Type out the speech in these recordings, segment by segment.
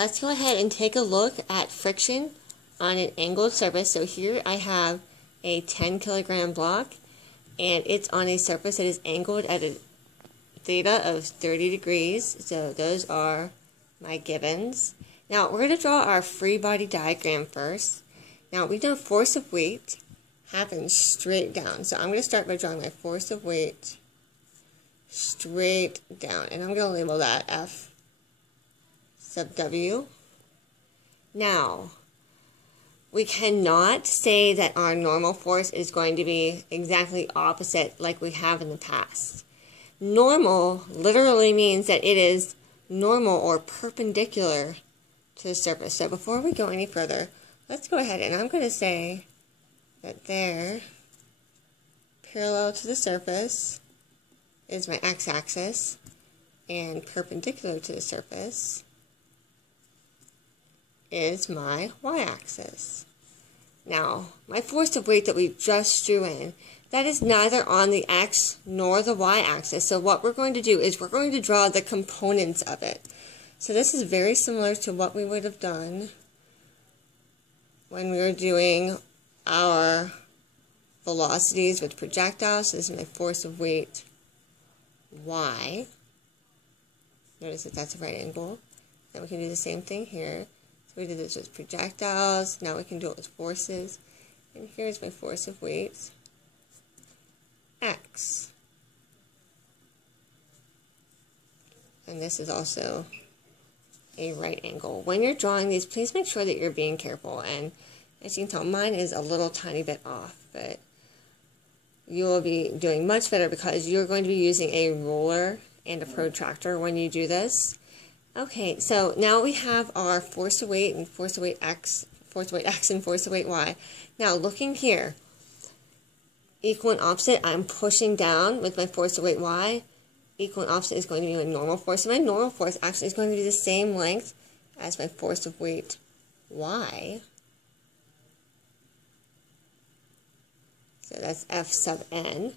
let's go ahead and take a look at friction on an angled surface. So here I have a 10 kilogram block, and it's on a surface that is angled at a theta of 30 degrees. So those are my givens. Now we're going to draw our free body diagram first. Now we know force of weight happens straight down. So I'm going to start by drawing my force of weight straight down. And I'm going to label that F sub W. Now, we cannot say that our normal force is going to be exactly opposite like we have in the past. Normal literally means that it is normal or perpendicular to the surface. So before we go any further, let's go ahead and I'm going to say that there, parallel to the surface, is my x-axis, and perpendicular to the surface is my y-axis. Now, my force of weight that we just drew in, that is neither on the x nor the y-axis. So what we're going to do is we're going to draw the components of it. So this is very similar to what we would have done when we were doing our velocities with projectiles. So this is my force of weight y. Notice that that's a right angle. Then we can do the same thing here. So we did this with projectiles, now we can do it with forces. And here's my force of weight, x. And this is also a right angle. When you're drawing these, please make sure that you're being careful. And as you can tell, mine is a little tiny bit off, but you will be doing much better because you're going to be using a ruler and a protractor when you do this. Okay, so now we have our force of weight and force of weight x, and force of weight y. Now looking here, equal and opposite, I'm pushing down with my force of weight y. Equal and opposite is going to be my normal force. So my normal force actually is going to be the same length as my force of weight y. So that's F sub n.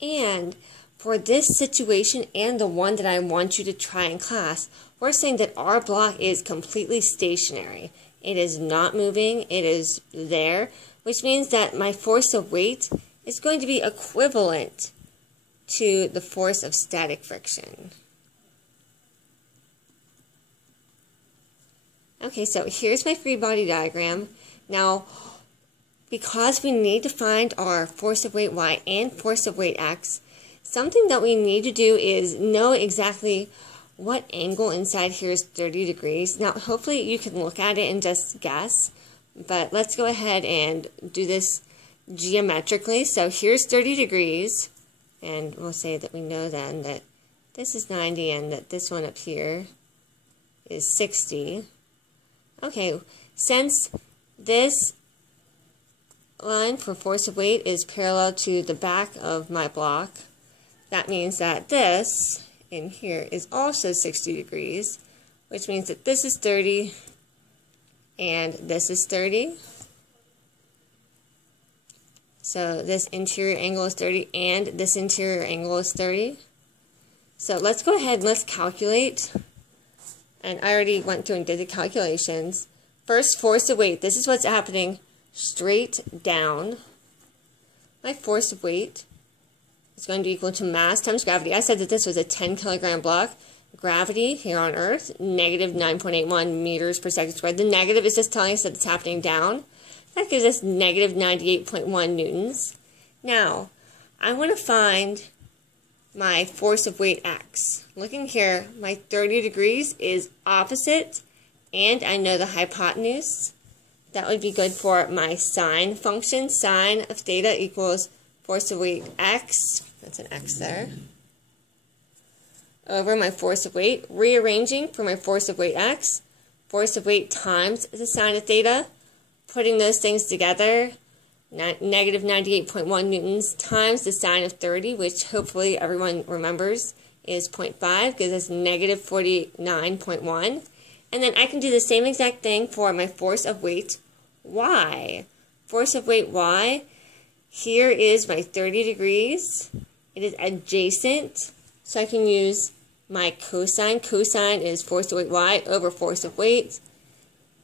And for this situation and the one that I want you to try in class, we're saying that our block is completely stationary. It is not moving, it is there, which means that my force of weight is going to be equivalent to the force of static friction. Okay, so here's my free body diagram. Now, because we need to find our force of weight y and force of weight x, something that we need to do is know exactly what angle inside here is 30 degrees. Now, hopefully you can look at it and just guess, but let's go ahead and do this geometrically. So here's 30 degrees, and we'll say that we know then that this is 90 and that this one up here is 60. Okay, since this line for force of weight is parallel to the back of my block, that means that this in here is also 60 degrees, which means that this is 30 and this is 30. So this interior angle is 30 and this interior angle is 30. So let's go ahead and let's calculate. And I already went through and did the calculations. First, force of weight. This is what's happening straight down. My force of weight is going to be equal to mass times gravity. I said that this was a 10 kilogram block. Gravity here on Earth, negative 9.81 meters per second squared. The negative is just telling us that it's happening down. That gives us negative 98.1 newtons. Now, I want to find my force of weight x. Looking here, my 30 degrees is opposite, and I know the hypotenuse. That would be good for my sine function. Sine of theta equals force of weight x, that's an x there, over my force of weight. Rearranging for my force of weight x, force of weight times the sine of theta, putting those things together, negative 98.1 newtons times the sine of 30, which hopefully everyone remembers is 0.5, gives us negative 49.1. And then I can do the same exact thing for my force of weight y. Force of weight y, here is my 30 degrees. It is adjacent, so I can use my cosine. Cosine is force of weight y over force of weight.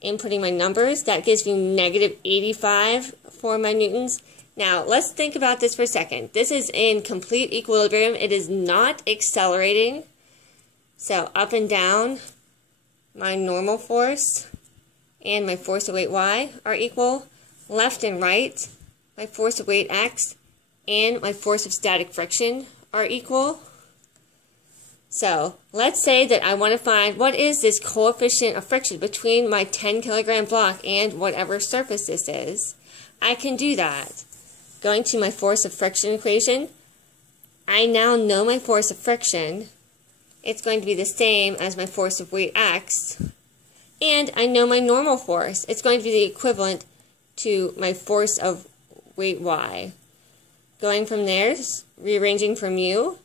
Inputting my numbers, that gives me negative 85 for my newtons. Now, let's think about this for a second. This is in complete equilibrium. It is not accelerating. So up and down, my normal force and my force of weight y are equal. Left and right, my force of weight x and my force of static friction are equal. So let's say that I want to find what is this coefficient of friction between my 10 kilogram block and whatever surface this is. I can do that. Going to my force of friction equation, I now know my force of friction. It's going to be the same as my force of weight x. And I know my normal force. It's going to be the equivalent to my force of weight y. Going from there, rearranging from u,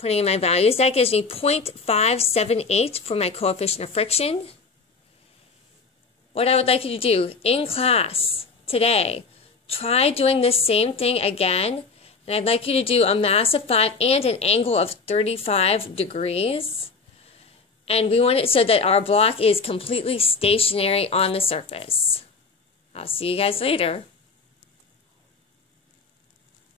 putting in my values, that gives me 0.578 for my coefficient of friction. What I would like you to do in class today, try doing the same thing again, and I'd like you to do a mass of 5 and an angle of 35 degrees. And we want it so that our block is completely stationary on the surface. I'll see you guys later.